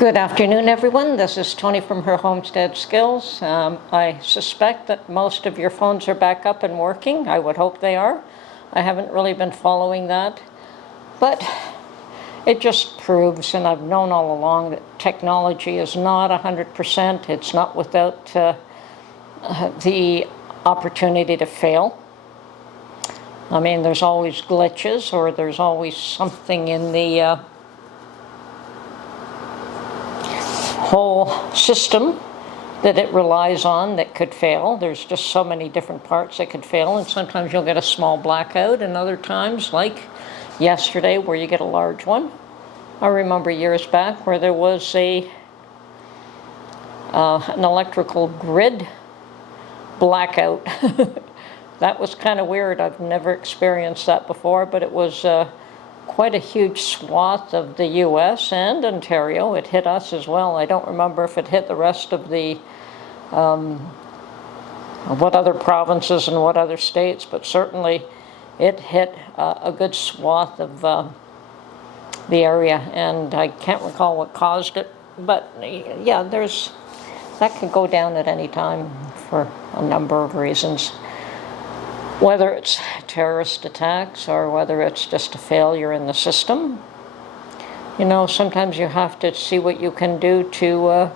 Good afternoon, everyone. This is Tony from her Homestead Skills. I suspect that most of your phones are back up and working. I would hope they are. I haven't really been following that, but it just proves, and I've known all along, that technology is not 100%. It's not without the opportunity to fail. I mean, there's always glitches, or there's always something in the whole system that it relies on that could fail. There's just so many different parts that could fail, and sometimes you'll get a small blackout, and other times, like yesterday, where you get a large one. I remember years back where there was an electrical grid blackout. That was kind of weird. I've never experienced that before, but it was quite a huge swath of the U.S. and Ontario. It hit us as well. I don't remember if it hit the rest of the, what other provinces and what other states, but certainly it hit a good swath of the area, and I can't recall what caused it, but yeah, that could go down at any time for a number of reasons. Whether it's terrorist attacks or whether it's just a failure in the system. You know, sometimes you have to see what you can do to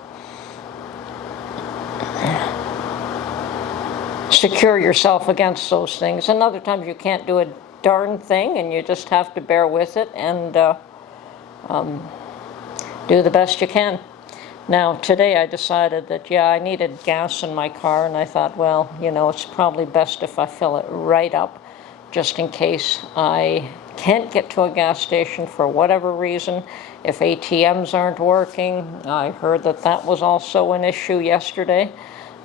secure yourself against those things. And other times you can't do a darn thing, and you just have to bear with it and do the best you can. Now, today I decided that, yeah, I needed gas in my car, and I thought, well, you know, it's probably best if I fill it right up, just in case I can't get to a gas station for whatever reason. If ATMs aren't working, I heard that that was also an issue yesterday,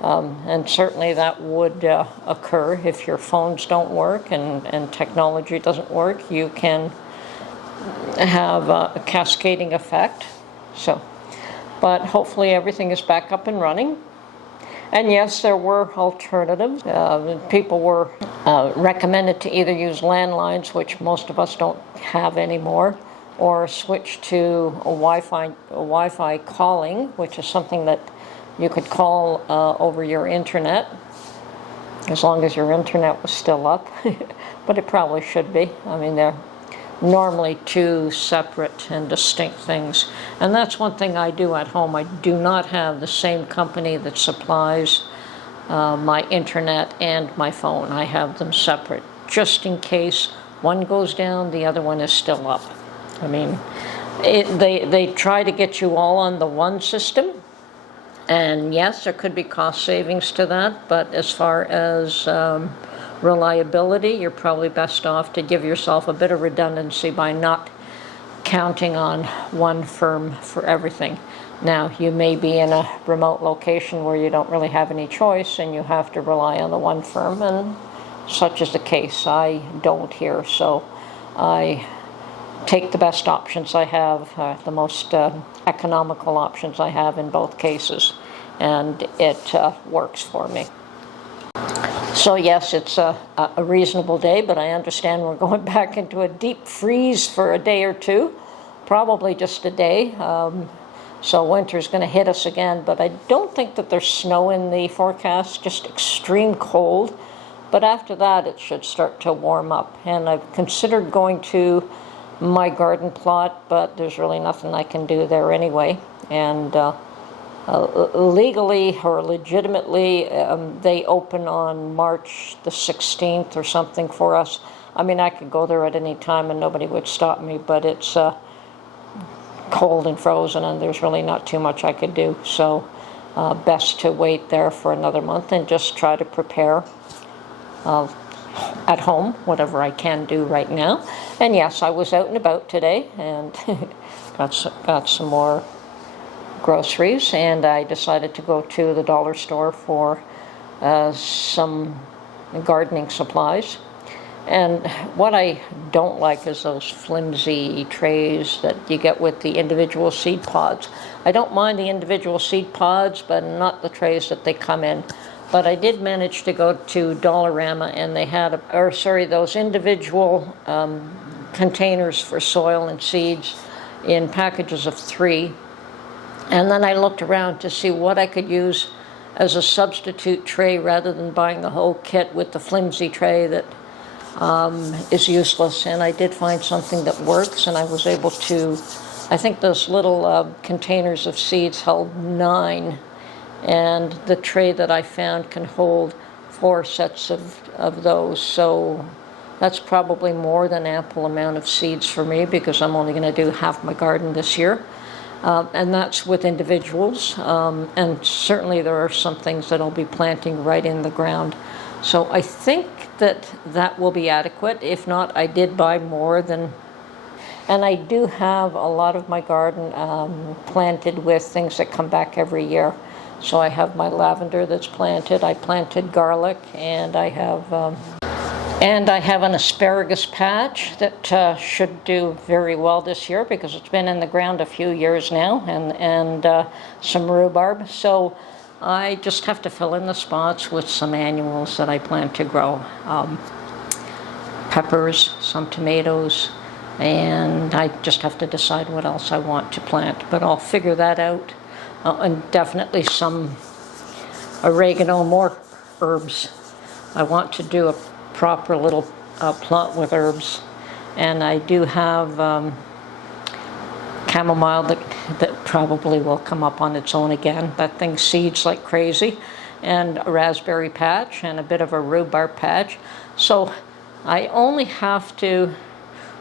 and certainly that would occur if your phones don't work and technology doesn't work. You can have a cascading effect. But hopefully everything is back up and running. And yes, there were alternatives. People were recommended to either use landlines, which most of us don't have anymore, or switch to a Wi-Fi calling, which is something that you could call over your internet, as long as your internet was still up. But it probably should be. I mean, they're normally two separate and distinct things. And that's one thing I do at home. I do not have the same company that supplies my internet and my phone. I have them separate, just in case one goes down, the other one is still up. I mean, they try to get you all on the one system, and yes, there could be cost savings to that, but as far as reliability, you're probably best off to give yourself a bit of redundancy by not counting on one firm for everything. Now, you may be in a remote location where you don't really have any choice and you have to rely on the one firm, and such is the case. I don't here, so I take the best options I have, the most economical options I have in both cases, and it works for me. So yes, it's a reasonable day, but I understand we're going back into a deep freeze for a day or two, probably just a day. So winter's going to hit us again, but I don't think that there's snow in the forecast, just extreme cold. But after that, it should start to warm up. And I've considered going to my garden plot, but there's really nothing I can do there anyway. And legally or legitimately, they open on March the 16th or something for us. I mean, I could go there at any time and nobody would stop me, but it's cold and frozen, and there's really not too much I could do. So best to wait there for another month and just try to prepare at home whatever I can do right now. And yes, I was out and about today and got some more groceries, and I decided to go to the dollar store for some gardening supplies. And what I don't like is those flimsy trays that you get with the individual seed pods. I don't mind the individual seed pods, but not the trays that they come in. But I did manage to go to Dollarama, and they had those individual containers for soil and seeds in packages of 3. And then I looked around to see what I could use as a substitute tray rather than buying the whole kit with the flimsy tray that is useless. And I did find something that works, and I was able to, I think those little containers of seeds held 9, and the tray that I found can hold 4 sets of those. So that's probably more than ample amount of seeds for me, because I'm only going to do half my garden this year. And that's with individuals, and certainly there are some things that I'll be planting right in the ground. So I think that will be adequate. If not, I did buy more than, and I do have a lot of my garden planted with things that come back every year. So I have my lavender that's planted, I planted garlic, and I have an asparagus patch that should do very well this year because it's been in the ground a few years now, and some rhubarb. So I just have to fill in the spots with some annuals that I plan to grow. Peppers, some tomatoes, and I just have to decide what else I want to plant. But I'll figure that out. And definitely some oregano, more herbs. I want to do a proper little plot with herbs, and I do have chamomile that probably will come up on its own again. That thing seeds like crazy, and a raspberry patch and a bit of a rhubarb patch. So I only have to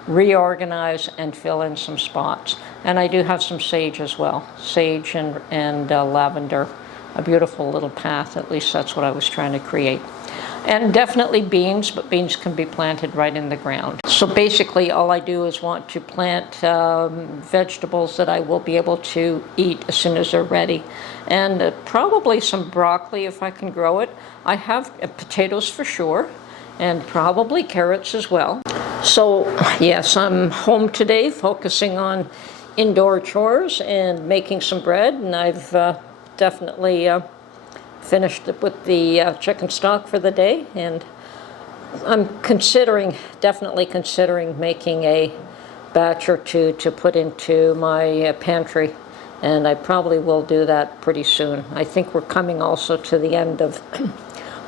reorganize and fill in some spots. And I do have some sage as well, sage and lavender, a beautiful little path. At least that's what I was trying to create. And definitely beans, but beans can be planted right in the ground. So basically all I do is want to plant vegetables that I will be able to eat as soon as they're ready. And probably some broccoli if I can grow it. I have potatoes for sure, and probably carrots as well. So yes, I'm home today focusing on indoor chores and making some bread, and I've definitely finished with the chicken stock for the day, and I'm definitely considering making a batch or two to put into my pantry, and I probably will do that pretty soon. I think we're coming also to the end of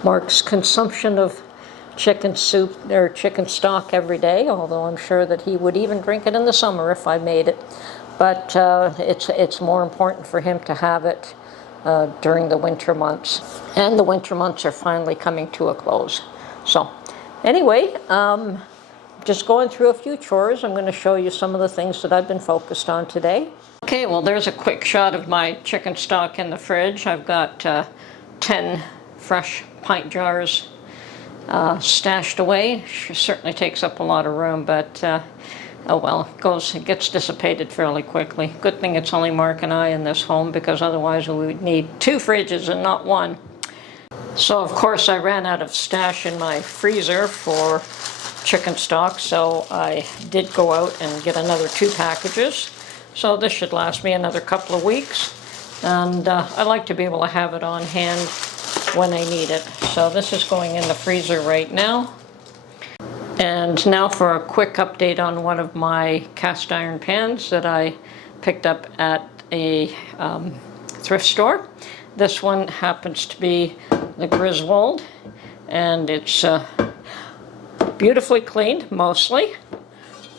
Mark's consumption of chicken soup or chicken stock every day, although I'm sure that he would even drink it in the summer if I made it. But it's more important for him to have it during the winter months. And the winter months are finally coming to a close. So anyway, just going through a few chores. I'm going to show you some of the things that I've been focused on today. Okay, well there's a quick shot of my chicken stock in the fridge. I've got 10 fresh pint jars stashed away. Certainly takes up a lot of room, but oh well, it gets dissipated fairly quickly. Good thing it's only Mark and I in this home, because otherwise we would need 2 fridges and not 1. So of course I ran out of stash in my freezer for chicken stock, so I did go out and get another 2 packages. So this should last me another couple of weeks, and I like to be able to have it on hand when I need it. So this is going in the freezer right now. And now for a quick update on one of my cast iron pans that I picked up at a thrift store. This one happens to be the Griswold, and it's beautifully cleaned, mostly.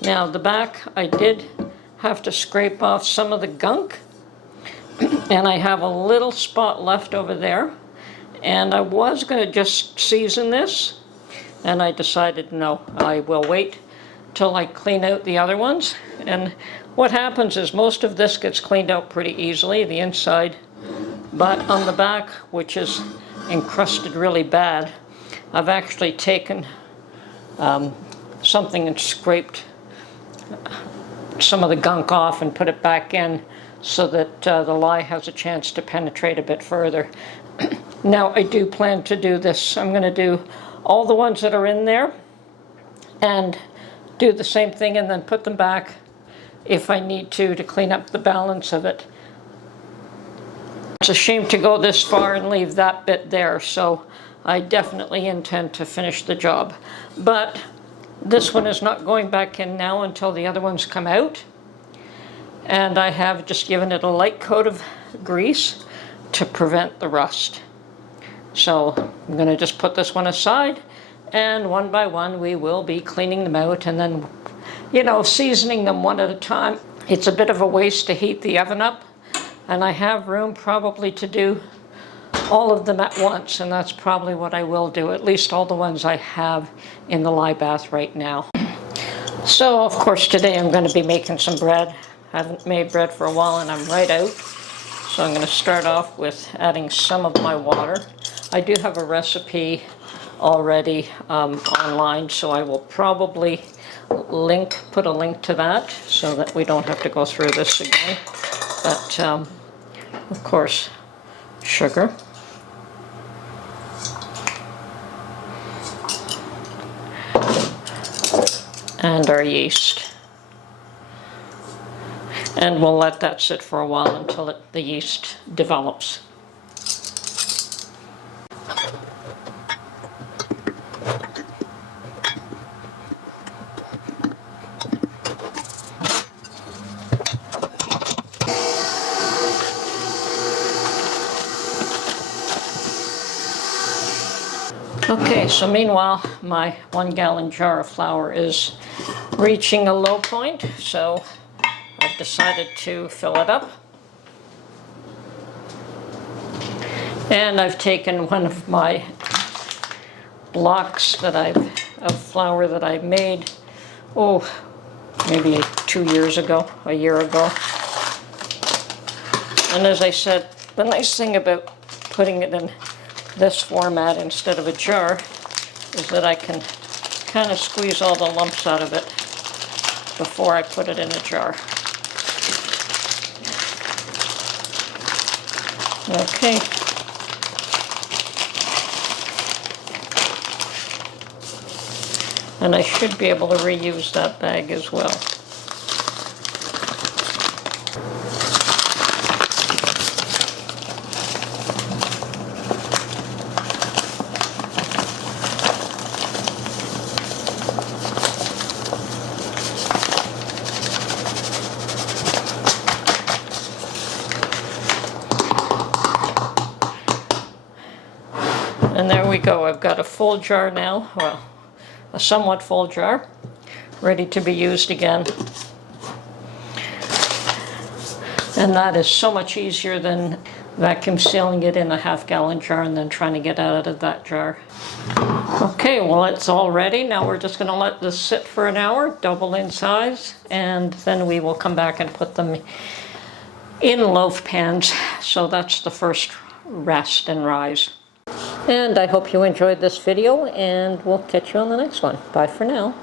Now the back, I did have to scrape off some of the gunk, and I have a little spot left over there. And I was going to just season this, and I decided no, I will wait till I clean out the other ones. And what happens is most of this gets cleaned out pretty easily, the inside, but on the back, which is encrusted really bad, I've actually taken something and scraped some of the gunk off and put it back in so that the lye has a chance to penetrate a bit further. Now I do plan to do this. I'm going to do all the ones that are in there and do the same thing, and then put them back if I need to clean up the balance of it. It's a shame to go this far and leave that bit there, so I definitely intend to finish the job. But this one is not going back in now until the other ones come out. And I have just given it a light coat of grease to prevent the rust. So I'm going to just put this one aside, and one by one we will be cleaning them out, and then, you know, seasoning them one at a time. It's a bit of a waste to heat the oven up, and I have room probably to do all of them at once, and that's probably what I will do, at least all the ones I have in the lye bath right now. So of course today I'm going to be making some bread. I haven't made bread for a while and I'm right out. So I'm going to start off with adding some of my water. I do have a recipe already online, so I will probably put a link to that so that we don't have to go through this again. But of course, sugar. And our yeast. And we'll let that sit for a while until the yeast develops. Okay, so meanwhile, my 1 gallon jar of flour is reaching a low point, so I've decided to fill it up. And I've taken one of my blocks of flour that I made, maybe 2 years ago, a year ago. And as I said, the nice thing about putting it in this format instead of a jar is that I can kind of squeeze all the lumps out of it before I put it in a jar. Okay. And I should be able to reuse that bag as well. And there we go. I've got a full jar now, well, a somewhat full jar, ready to be used again. And that is so much easier than vacuum sealing it in a half-gallon jar and then trying to get out of that jar. Okay, well, it's all ready. Now we're just going to let this sit for an hour, double in size, and then we will come back and put them in loaf pans. So that's the first rest and rise. And I hope you enjoyed this video, and we'll catch you on the next one. Bye for now.